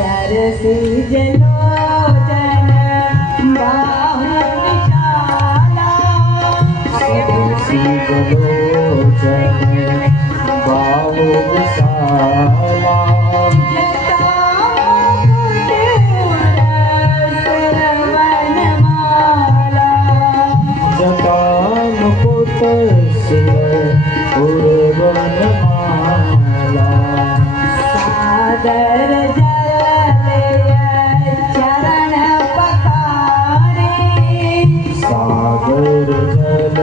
Cersei जलोचन बाहु विशाला Cersei जलोचन बाहु विशाला जटामुकुट सिरवनमाला सादर चरण पखारे सागर जल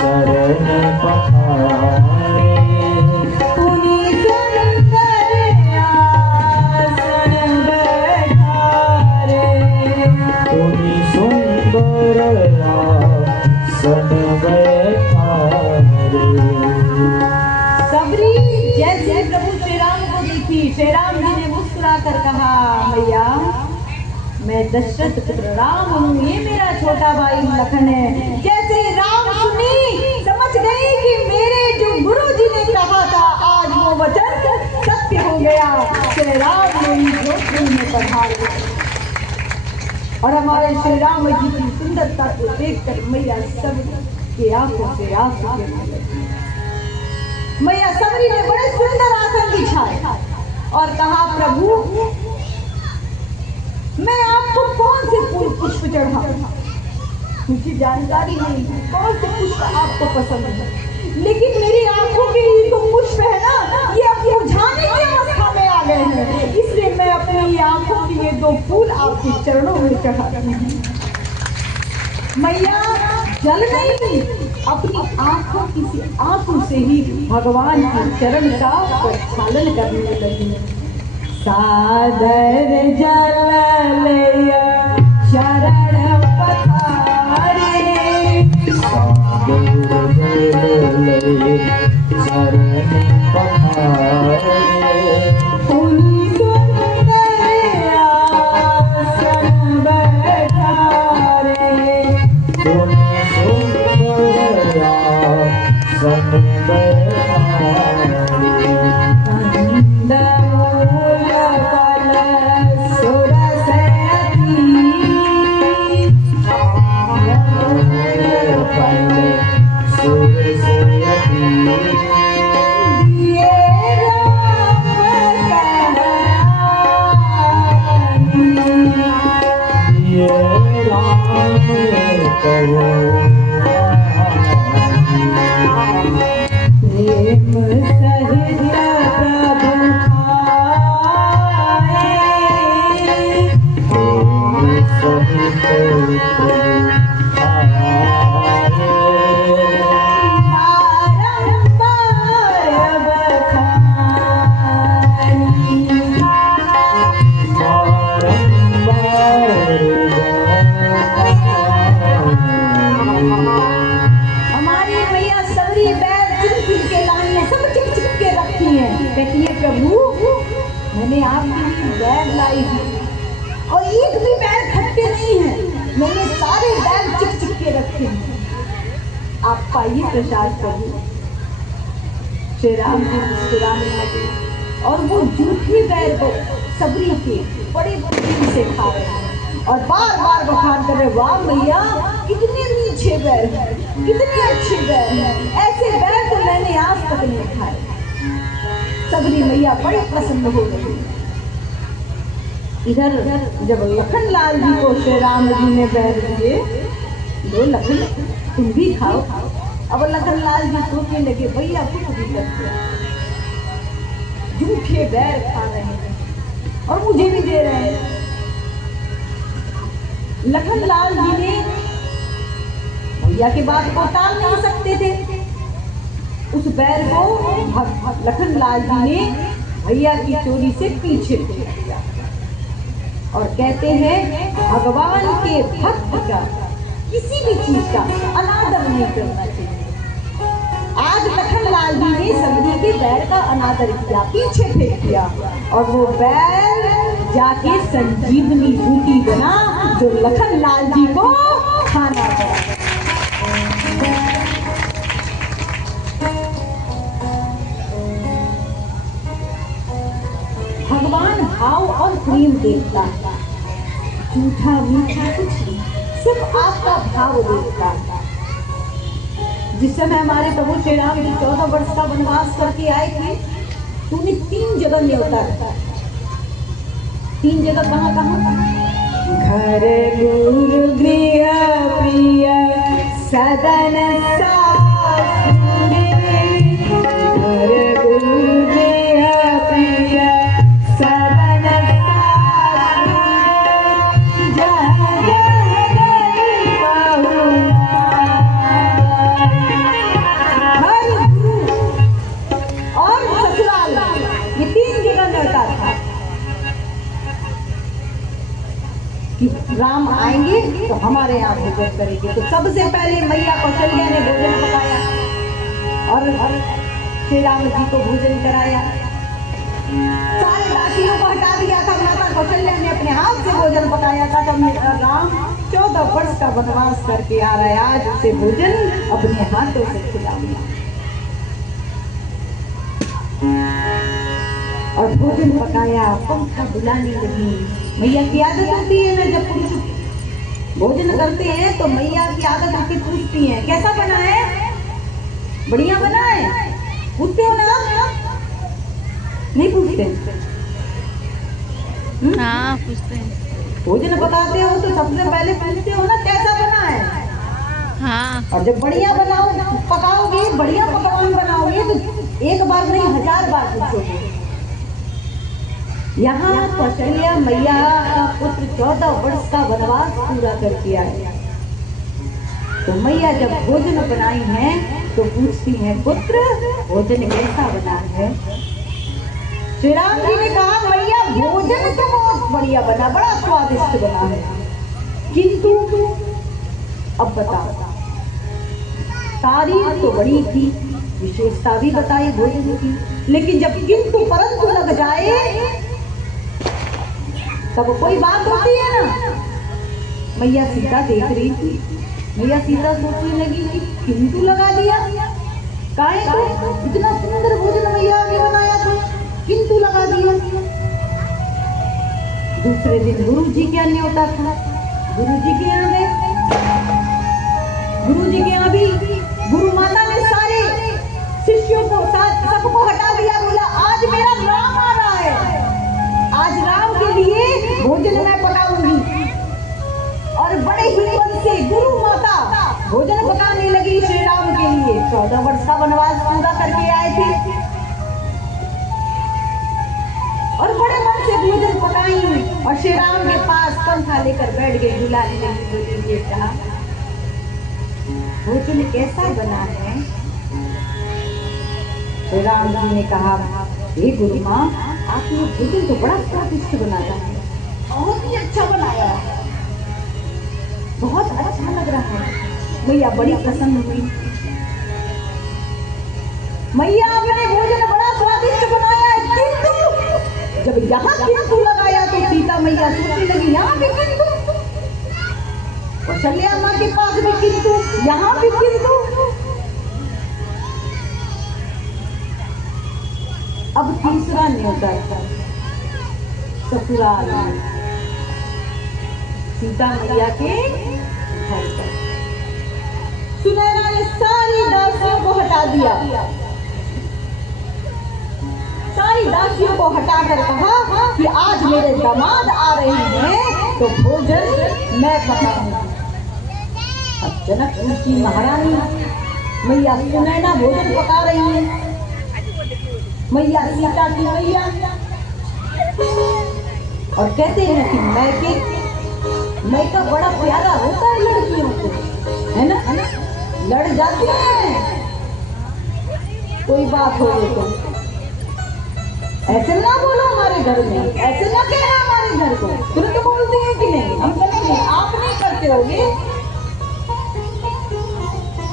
चरण पखारे पुनि सुंदर आसन बैठारे पुनि सुंदर आसन बैठारे। सबरी जैसे प्रभु श्री राम को देखी, श्री राम जी ने मुस्कुरा कर कहा, मैया मैं दशरथ पुत्र राम हूँ, ये मेरा छोटा भाई लखन है। जैसे राम सुनी समझ गई कि मेरे जो गुरु जी ने कहा था आज वो वचन सत्य हो गया। श्री राम मेरी झोपड़ी में पधार गए और हमारे श्री राम जी की सुंदरता को देखकर मैया सब की आंखों से आंसू गिरने लगे। मैया सबरी ने बड़े सुंदर आसन बिछाए और कहा, प्रभु मैं आपको कौन से पुष्प चढ़ाऊं? मुझे जानकारी नहीं कौन से पुष्प आपको पसंद है, लेकिन मेरी आंखों के लिए तो पुष्प है ना, ये अब मुरझाने की अवस्था में आ गए हैं, इसलिए मैं अपनी आंखों के ये 2 फूल आपके चरणों में चढ़ाती हूँ। मैया जल नहीं, अपनी आंखों की आंसू से ही भगवान के चरण का प्रक्षालन करने लगी। सादर जल शरण पधारे सागर जल चरण पखारे पुनि सुंदर आसन बैठारे पुनि सुंदर आसन बैठारे मैंने आपके लिए बैग लाई है और एक भी बैग खट्टे नहीं है, मैंने सारे बैग चिक चिक के रखे हैं, आप पाइए प्रसाद करिए। श्री राम जी मुस्कुराने लगे और वो झूठी बैग को सबरी के बड़े दिल से खा रहे हैं और बार बार बखान कर रहे, वाह मैया कितने मीठे बैग हैं, कितने अच्छे बैग हैं, ऐसे बैग तो मैंने आज तक नहीं खाए। सबरी मैया बड़ी प्रसन्न हो गई। इधर जब लखन लाल जी को श्री राम जी ने बैग दिए, लो लखन तुम भी खाओ। अब लखन लाल जी सोचने लगे, भैया कुछ भी करते झूठे बैग खा रहे हैं और मुझे भी दे रहे हैं। लखन लाल जी ने भैया के बात को टाल नहीं सकते थे, उस बैर को लखन लाल जी ने भैया की चोरी से पीछे किया और कहते हैं भगवान के भक्त का किसी भी चीज का अनादर नहीं करना चाहिए। आज लखन लाल जी ने सबरी के बैर का अनादर किया, पीछे फेंक दिया और वो बैर जाके संजीवनी बूटी बना जो लखन लाल जी को खाना पड़ा। भगवान भाव और प्रेम देखता है, झूठा मीठा कुछ नहीं, सिर्फ आपका भाव देखता है। जिस समय हमारे प्रभु श्री राम जी 14 वर्ष का वनवास करके आए थे, तो उन्हें 3 जगह न्योता था। 3 जगह कहाँ कहाँ? घर गुरु गृह प्रिय सदन सासुरे, घर गुरु गृह प्रिय सदन सासुरे, जहाँ जहाँ गई पहुँचाई। घर गुरु और ससुराल, ये 3 जगह न्योता था कि राम आएंगे तो हमारे यहाँ भोजन करेंगे। तो सबसे पहले मैया कौशल्या ने भोजन पकाया और श्री राम जी को भोजन कराया। सारे दासियों को हटा दिया था, माता कौशल्या ने अपने हाथ से भोजन पकाया था। तब मेरा राम 14 वर्ष का वनवास करके आ रहा है, आज उसे भोजन अपने हाथों से खिलाऊंगा। और भोजन पकाया, पंखा बुलाने लगी। मैया की आदत होती है ना, जब पुरुष भोजन करते हैं तो मैया की आदत होती, पूछती हैं कैसा बना है, बढ़िया बना है, पूछते हो ना आप? नहीं पूछते? हाँ पूछते हैं। भोजन पकाते हो तो सबसे पहले पूछते हो ना कैसा बना है। हाँ। और जब बढ़िया पकाओगे, बढ़िया पकवान बनाओगे तो एक बार नहीं 1000 बार पूछोगे। यहाँ कौशल्या मैया का पुत्र 14 वर्ष का वनवास पूरा करके आया। तो मैया जब भोजन बनाई है तो पूछती है, पुत्र भोजन कैसा बना है? श्री राम जी ने कहा, मैया भोजन तो बहुत बढ़िया बना, बड़ा स्वादिष्ट बना है, किंतु अब बताओ, तारीफ तो बड़ी थी, विशेषता भी बताई भोजन की, लेकिन जब किंतु परंतु लग जाए तब कोई बात होती है ना। मैया सीता देख रही थी, मैया सीता सोचने लगी कि किंतु लगा दिया, काहे को इतना सुंदर भोजन मैया ने बनाया था, किंतु लगा दिया। दूसरे दिन गुरु जी क्या न्योता था, गुरु जी के यहाँ गए। गुरु जी के यहाँ भी गुरु माता ने सारे शिष्यों को सबको हटा दिया, बोला आज मेरा राम आ रहा है, आज राम के लिए भोजन मैं पकाऊंगी। और बड़े ही मन से गुरु माता भोजन पकाने लगी श्री राम के लिए। 14 वर्ष का वनवास पूरा करके आए थे और बड़े मन से भोजन पकाई और श्री राम के पास पंखा लेकर बैठ गए, बुलाने लगी, बेटा भोजन कैसा बना है? श्री राम जी ने कहा, हे गुरु माँ, आपने भोजन तो बड़ा स्वादिष्ट बनाया है, बहुत ही अच्छा बनाया है, बहुत अच्छा लग रहा है। मैया बड़ी प्रसन्न हुई। मैया आपने भोजन बड़ा स्वादिष्ट बनाया है, किंतु जब यहाँ किंतु लगाया तो सीता मैया सोचने लगी, यहाँ भी किंतु, कौशल्या माँ के पास भी किंतु, यहाँ भी किंतु। अब तीसरा न्योता था ससुराल में, सीता मैया के घर पर। सुनैना ने सारी दासियों को हटा दिया, सारी दासियों को हटाकर कहा कि आज मेरे दामाद आ रहे हैं तो भोजन मैं पकाऊंगी। अब जनकपुर की महारानी मैया सुनैना भोजन पका रही है। मैया सीता की मैया और कहते हैं कि मैका बड़ा प्यारा होता है लड़कियों को, है ना, लड़ जाती है कोई बात हो तो। ऐसे ना बोलो हमारे घर में, ऐसे ना कहना हमारे घर को, तुरंत बोलते हैं कि नहीं, हम करेंगे, आप नहीं करते होगे।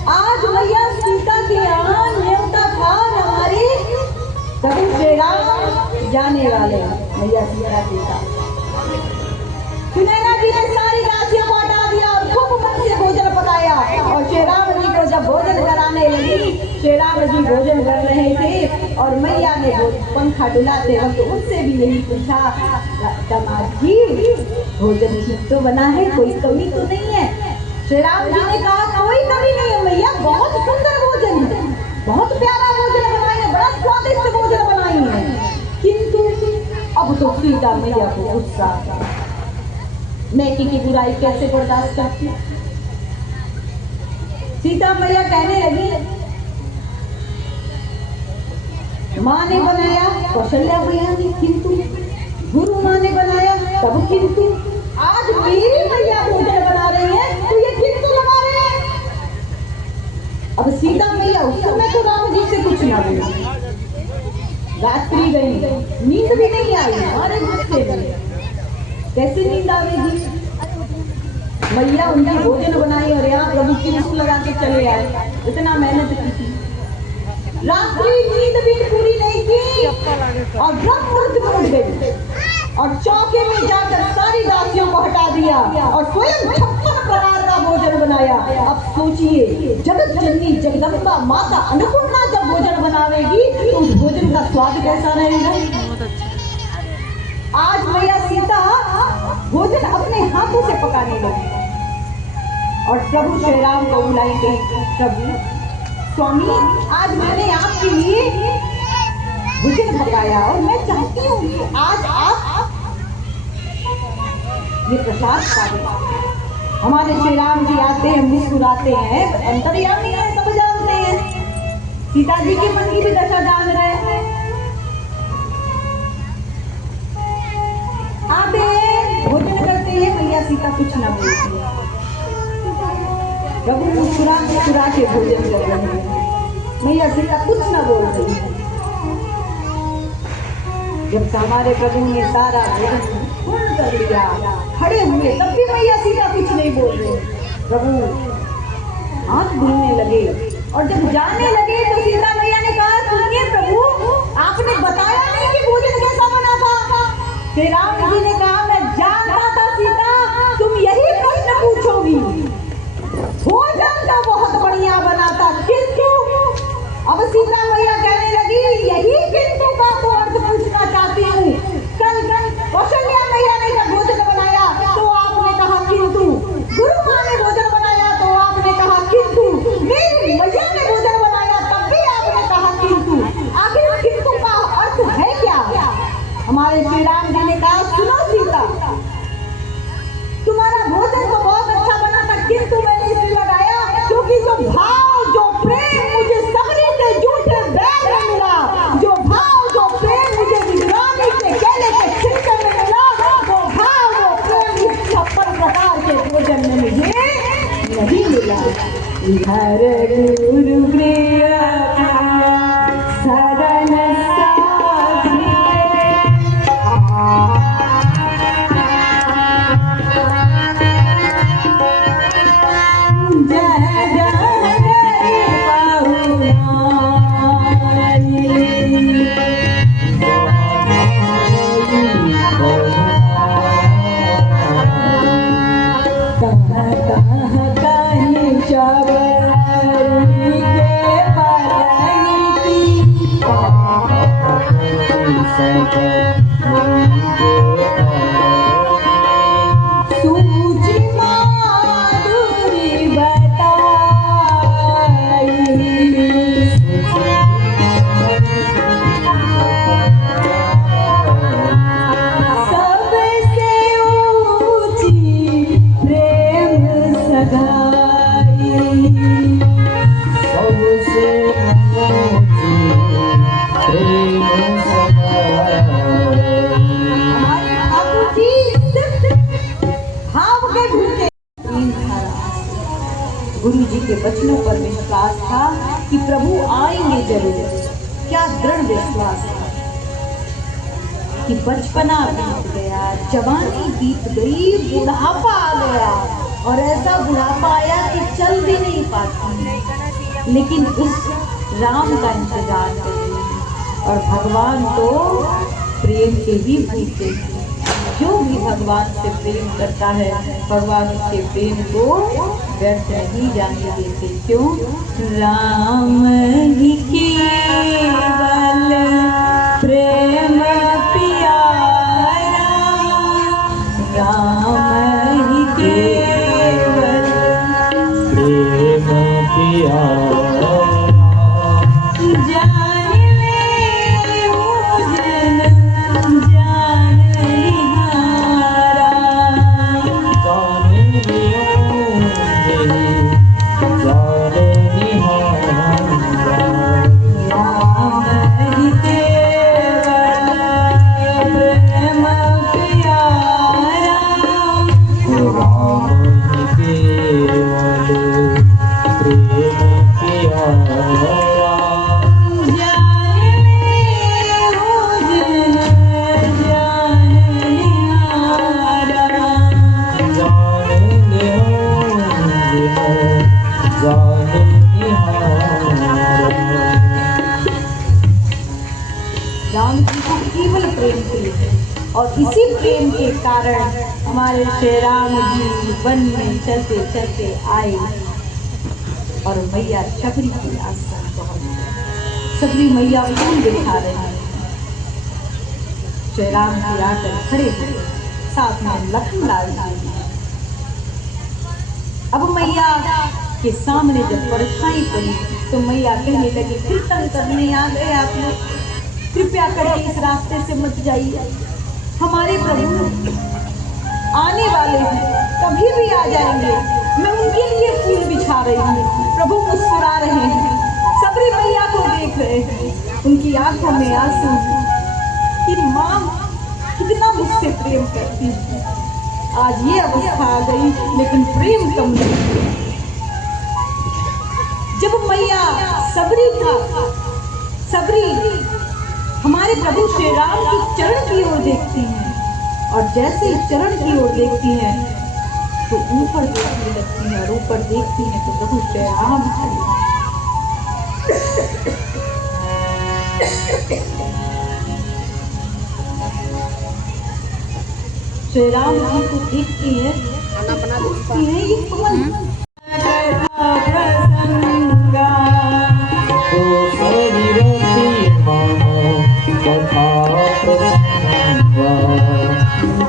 आज मैया सीता के यहाँ न्योता था हमारी प्रभु श्री राम जाने वाले, मैया सीता के साथ। सुनैना जी ने सारी दासियों को हटा दिया और खूब मन से भोजन पकाया और श्री राम जी को जब भोजन कराने लगी श्री राम जी भोजन कर रहे थे और मैया ने पंखा डुलाते वक्त उनसे भी यही पूछा, दामाद जी भोजन ठीक तो बना है, कोई कमी तो नहीं है? श्री राम जी ने कहा कोई कमी नहीं है मैया, बहुत सुंदर भोजन है, बहुत प्यारा भोजन बनाई है, बड़ा स्वादिष्ट भोजन बनाई है। किंतु अब तो सीता मैया को गुस्सा आता, मैं की बुराई कैसे बर्दाश्त करती? सीता मैया कहने लगी, माँ ने बनाया, कौशल्या मैया ने किंतु, गुरु माँ ने बनाया तब किंतु, आज मेरी मैया भोजन बना रही है तो ये किंतु लगा रहे हैं। अब सीता मैया उस समय तो राम जी से कुछ ना बोली, रात्रि गई, नींद भी नहीं आई, अरे गुस्से में कैसे नींद आवेगी? मैया उनकी भोजन बनाई और यहाँ प्रभु की मुख लगा के चले आए, इतना मेहनत की थी, रात्रि नींद भी पूरी नहीं की और ब्रह्म मुहूर्त में उठ गई और चौके में जाकर सारी दासियों को हटा दिया और स्वयं 56 प्रकार का भोजन बनाया। अब सोचिए, जगत जननी जगदम्बा माता अन्नपूर्णा जब भोजन बनावेगी तो उस भोजन का स्वाद कैसा रहेगा? आज मैया सीता भोजन अपने हाथों से पकाने लगी और प्रभु श्री राम को बुलाई गई, प्रभु स्वामी आज मैंने आपके लिए भोजन पकाया और मैं चाहती हूँ कि आज आप ये प्रसाद पाएं। हमारे श्री राम जी आते हैं, मुस्कुराते हैं, अंतर्यामी है, सब जानते हैं, सीता जी के मन की भी दशा जान रहे हैं। आते हैं, भोजन करते हैं, मैया सीता कुछ ना बोलती है, प्रभु मुस्कुरा मुस्कुरा के भोजन कर रहे हैं, मैया सीता कुछ ना बोल रही है। जब हमारे प्रभु ने सारा भोजन पूर्ण कर लिया, खड़े हुए, तब भी मैया सीता कुछ नहीं बोल रही। प्रभु हाथ धोने लगे और जब जाने लगे तो सीता मैया ने कहा, सुनिए प्रभु, आपने बताया नहीं कि भोजन कैसा बना था। श्री राम जी ने कहा, मैं जानता था सीता तुम यही प्रश्न पूछोगी, भोजन तो बहुत बढ़िया बना था, किंतु अब सीता मैया कहने लगी, यही किंतु का तो अर्थ पूछना चाहती हूँ। कल कौशल्या मैया ने जब भोजन बनाया तो आपने कहा किंतु, गुरु माँ ने भोजन बनाया तो आपने कहा किंतु, मेरी मैया ने भोजन बनाया तब भी आपने कहा किंतु, आखिर किंतु का अर्थ है क्या? हमारे श्री राम जी ने कहा, सुनो सीता, तुम्हारा भोजन तो बहुत अच्छा बना था, किंतु मैंने इसलिए लगाया क्योंकि जो भाव, जो प्रेम मुझे सबरी से झूठे बैग में मिला, जो भाव, जो प्रेम मुझे विद्रानी के केले के छिलके में मिला, वो भाव, वो प्रेम इस 56 प्रकार के भोजन में मुझे नहीं मिला। हर गुरु प्रिय सदन गुरु जी के वचनों पर विश्वास था कि प्रभु आएंगे जरूर। क्या दृढ़ विश्वास था कि बचपना बीत गया, जवानी बीत गई, बुढ़ापा आ गया और ऐसा बुढ़ापा आया कि चल भी नहीं पाती, लेकिन उस राम का इंतजार कर रही और भगवान तो प्रेम के भी भूखे हैं। जो भी भगवान से प्रेम करता है भगवान उसके प्रेम को व्यर्थ नहीं जाने देते। क्यों? राम ही केवल प्रेम प्यारा, राम ही केवल प्रेम प्यारा, राम जी को केवल प्रेम थे और इसी प्रेम के कारण हमारे श्री राम जी वन में चलते चलते आए और मैया शबरी के आश्रम पहुंच गए। शबरी मैया फूल दिखा रही है, श्री राम जी आकर खड़े हुए, साथ में लखनलाल जी। अब मैया के सामने जब परछाई पड़ी तो मैया कहने लगी, कीर्तन करने आ गए आप लोग, कृपया करके इस रास्ते से मत जाइए, हमारे प्रभु आने वाले हैं, कभी भी आ जाएंगे। मैं उनके लिए फूल बिछा रही हूँ, प्रभु मुस्कुरा रहे हैं, सबरी मैया को देख रहे हैं, उनकी आंखों में आंसू कि माँ कितना मुझसे प्रेम करती है। आज ये अवस्था आ गई लेकिन प्रेम कम नहीं। जब मैया सबरी हमारे प्रभु श्री राम की चरण की ओर देखती हैं और जैसे चरण की ओर देखती हैं तो ऊपर देखने लगती हैं और ऊपर देखती हैं तो प्रभु श्री राम खड़े। श्री राम जी को देखती हैं, ये कौन?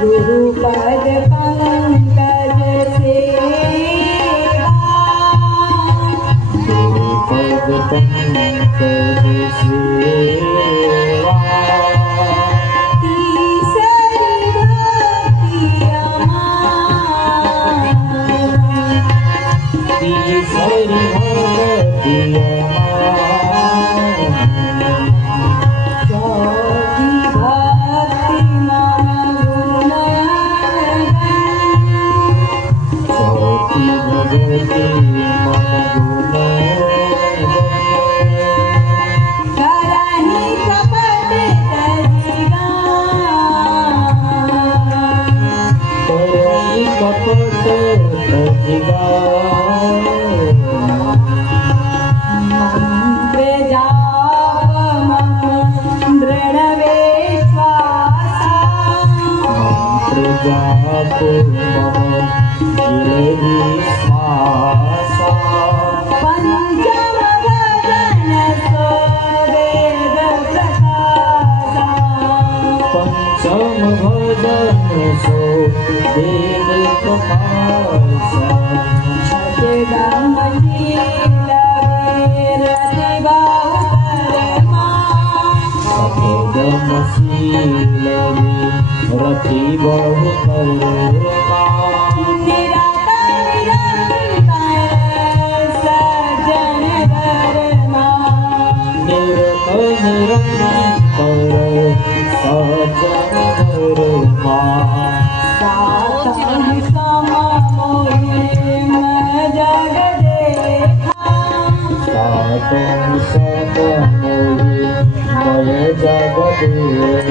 गुरु पद पंकज सेवा, गुरु पद पंकज सेवा, तीसरी भक्ति अमान, तीसरी भक्ति रति बहुत जगदे